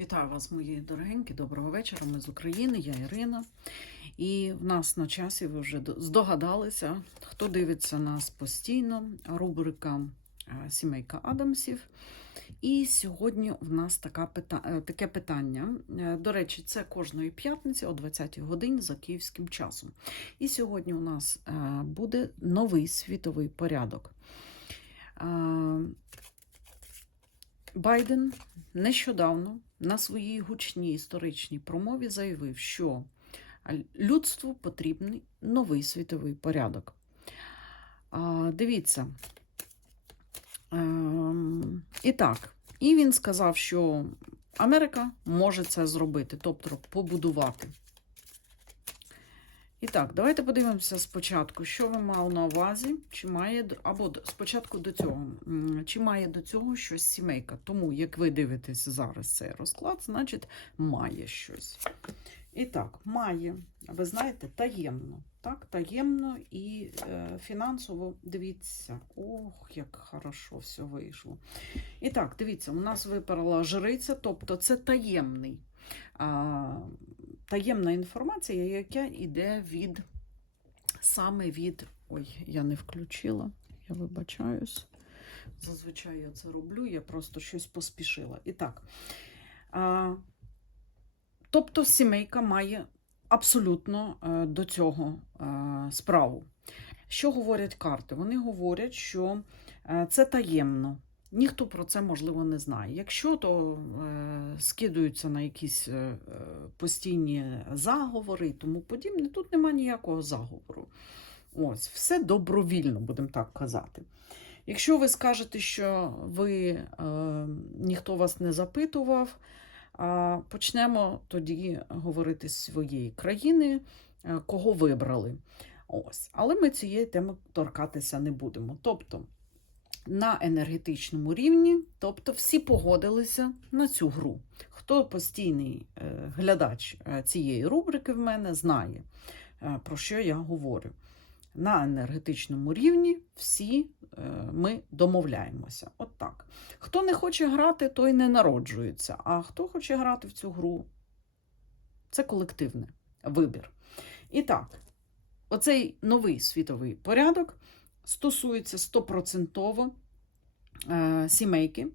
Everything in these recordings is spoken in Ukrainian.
Вітаю вас, мої дорогенькі, доброго вечора. Ми з України, я Ірина. І в нас на часі ви вже здогадалися, хто дивиться нас постійно, рубрика е, Сімейка Адамсів. І сьогодні в нас така пита... е, таке питання. Е, До речі, це кожної п'ятниці о 20-й годині за київським часом. І сьогодні у нас буде новий світовий порядок. Байден нещодавно на своїй гучній історичній промові заявив, що людству потрібний новий світовий порядок. Дивіться. Ем, І так, і він сказав, що Америка може це зробити, тобто побудувати. І так, давайте подивимося спочатку, що ви мали на увазі, чи має або спочатку до цього, чи має до цього щось сімейка. Тому, як ви дивитесь зараз цей розклад, значить має щось. І так, має, ви знаєте, таємно. Так, таємно і е, фінансово дивіться. Ох, як хорошо все вийшло. І так, дивіться, у нас випарила жриця, тобто це таємний. А, таємна інформація, яка йде від саме від. Ой, я не включила, я вибачаюсь. Зазвичай я це роблю, я просто щось поспішила. І так. А, тобто сімейка має абсолютно е, до цього е, справу. Що говорять карти? Вони говорять, що е, це таємно. Ніхто про це, можливо, не знає. Якщо то е, скидаються на якісь е, е, постійні заговори і тому подібне, тут нема ніякого заговору. Ось, все добровільно, будемо так казати. Якщо ви скажете, що ви е, ніхто вас не запитував, а почнемо тоді говорити з своєї країни, е, кого вибрали. Ось. Але ми цієї теми торкатися не будемо. Тобто на енергетичному рівні, тобто всі погодилися на цю гру. Хто постійний е, глядач е, цієї рубрики в мене знає, е, про що я говорю. На енергетичному рівні всі ми домовляємося. От так. Хто не хоче грати, той не народжується. А хто хоче грати в цю гру, це колективний вибір. І так, оцей новий світовий порядок стосується стопроцентово е, сімейки.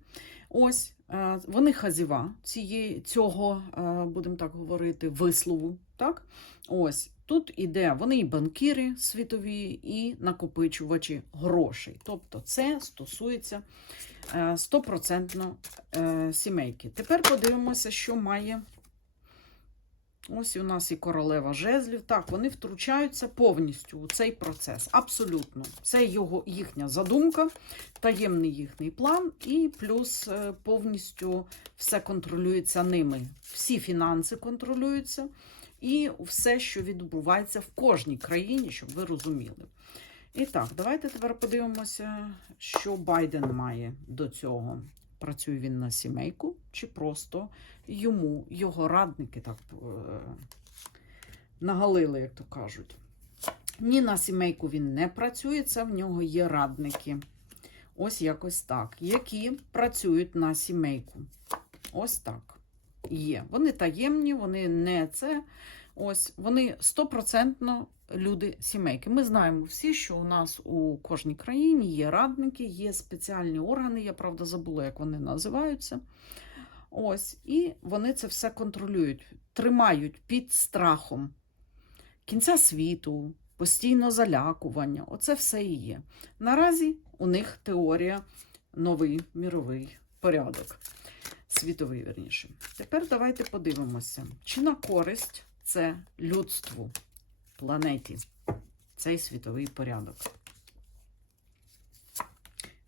Ось е, вони хазіва цієї, цього, е, будемо так говорити, вислову. Так? Ось тут іде вони і банкіри світові, і накопичувачі грошей. Тобто це стосується стопроцентно сімейки. Тепер подивимося, що має. Ось у нас і королева жезлів. Так, вони втручаються повністю у цей процес. Абсолютно. Це його, їхня задумка, таємний їхній план, і плюс е, повністю все контролюється ними. Всі фінанси контролюються, і все, що відбувається в кожній країні, щоб ви розуміли. І так, давайте тепер подивимося, що Байден має до цього. Працює він на сімейку, чи просто йому його радники так е, нагалили, як то кажуть. Ні на сімейку він не працює, це в нього є радники. Ось якось так. Які працюють на сімейку. Ось так. Є. Вони таємні, вони не це. Ось вони стопроцентно люди сімейки. Ми знаємо всі, що у нас у кожній країні є радники, є спеціальні органи. Я правда забула, як вони називаються. Ось, і вони це все контролюють, тримають під страхом кінця світу, постійно залякування. Оце все і є. Наразі у них теорія новий міровий порядок. Світовий, верніше. Тепер давайте подивимося, чи на користь це людству, планеті, цей світовий порядок.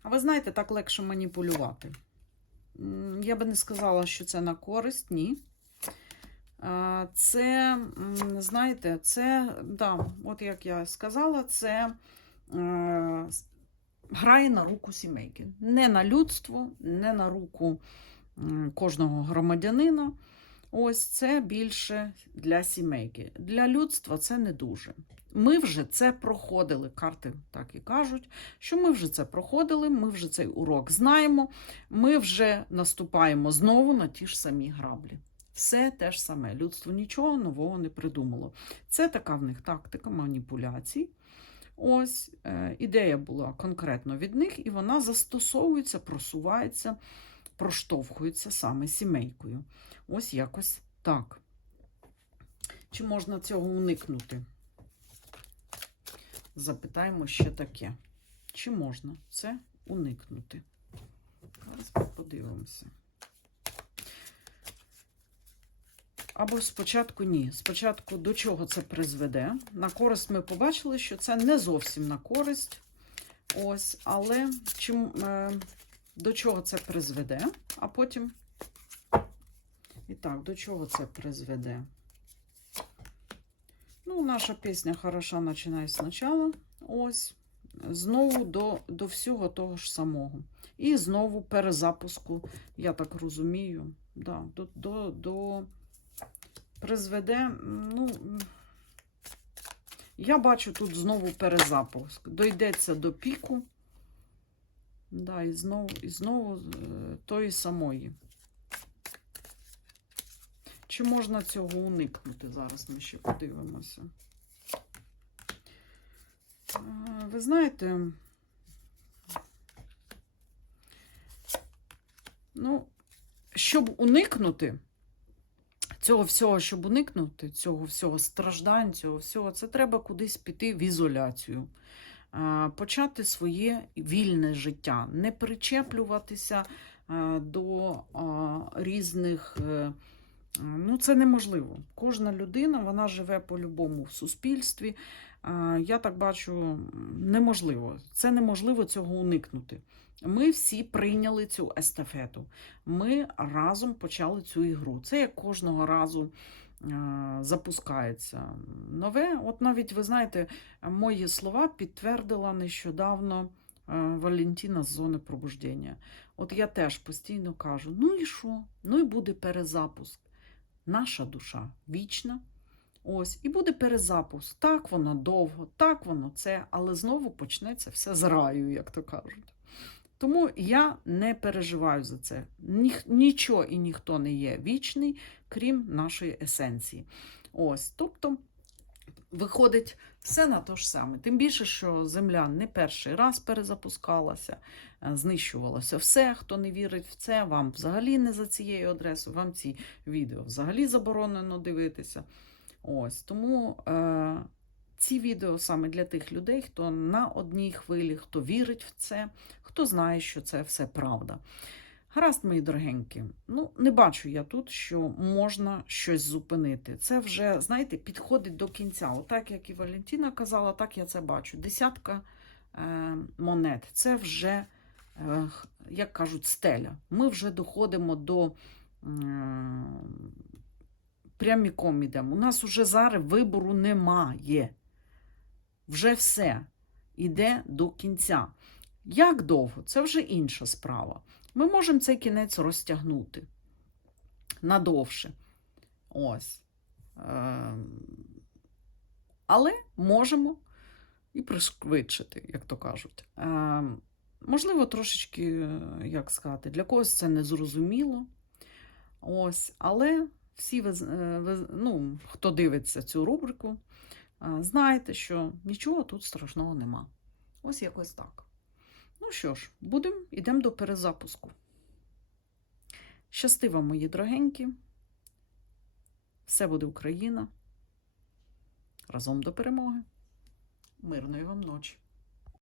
А ви знаєте, так легше маніпулювати. Я би не сказала, що це на користь, ні. Це, знаєте, це, да, от як я сказала, це е, грає на руку сімейки. Не на людство, не на руку кожного громадянина. Ось це більше для сімейки. Для людства це не дуже. Ми вже це проходили. Карти так і кажуть, що ми вже це проходили, ми вже цей урок знаємо, ми вже наступаємо знову на ті ж самі граблі. Все те ж саме. Людство нічого нового не придумало. Це така в них тактика маніпуляцій. Ось е, ідея була конкретно від них, і вона застосовується, просувається, проштовхується саме сімейкою. Ось якось так. Чи можна цього уникнути? Запитаємо ще таке. Чи можна це уникнути? Зараз подивимося. Або спочатку ні. Спочатку до чого це призведе. На користь ми побачили, що це не зовсім на користь. Ось, але чим, е, до чого це призведе, а потім. І так, до чого це призведе? Ну, наша пісня хороша починає спочатку. Ось. Знову до, до всього того ж самого. І знову перезапуску, я так розумію, да, до, до, до призведе. Ну, я бачу тут знову перезапуск. Дойдеться до піку. Да, і знову, і знову е, тої самої. Чи можна цього уникнути? Зараз ми ще подивимося. Е, Ви знаєте, ну, щоб уникнути цього всього, щоб уникнути цього всього страждань, цього всього, це треба кудись піти в ізоляцію, почати своє вільне життя, не причеплюватися е, до е, різних. е, Ну, це неможливо. Кожна людина вона живе по-любому в суспільстві. Е, Я так бачу, неможливо. Це неможливо цього уникнути. Ми всі прийняли цю естафету. Ми разом почали цю ігру. Це як кожного разу е, запускається нове. От навіть ви знаєте, мої слова підтвердила нещодавно Валентина з зони пробуждення. От я теж постійно кажу: ну і що? Ну і буде перезапуск. Наша душа вічна. Ось, і буде перезапуск. Так воно довго, так воно це, але знову почнеться все з раю, як то кажуть. Тому я не переживаю за це. Нічого і ніхто не є вічний, крім нашої есенції. Ось, тобто, виходить все на те ж саме. Тим більше, що Земля не перший раз перезапускалася, е, знищувалося все. Хто не вірить в це, вам взагалі не за цією адресою, вам ці відео взагалі заборонено дивитися. Ось тому е, ці відео саме для тих людей, хто на одній хвилі, хто вірить в це, хто знає, що це все правда. Гаразд, мої дорогенькі, ну не бачу я тут, що можна щось зупинити. Це вже, знаєте, підходить до кінця. Отак, як і Валентина казала, так я це бачу. Десятка е, монет. Це вже, е, як кажуть, стеля. Ми вже доходимо до. Е, пряміком ідемо. У нас уже зараз вибору немає. Вже все іде до кінця. Як довго? Це вже інша справа. Ми можемо цей кінець розтягнути надовше. Ось. Ем, Але можемо і пришвидшити, як то кажуть. Ем, Можливо, трошечки, як сказати, для когось це незрозуміло. Ось, але всі ви, е, ну, хто дивиться цю рубрику, знаєте, що нічого тут страшного нема. Ось якось так. Ну що ж, будемо, йдемо до перезапуску. Щасти вам, мої дорогенькі. Все буде Україна. Разом до перемоги. Мирної вам ночі.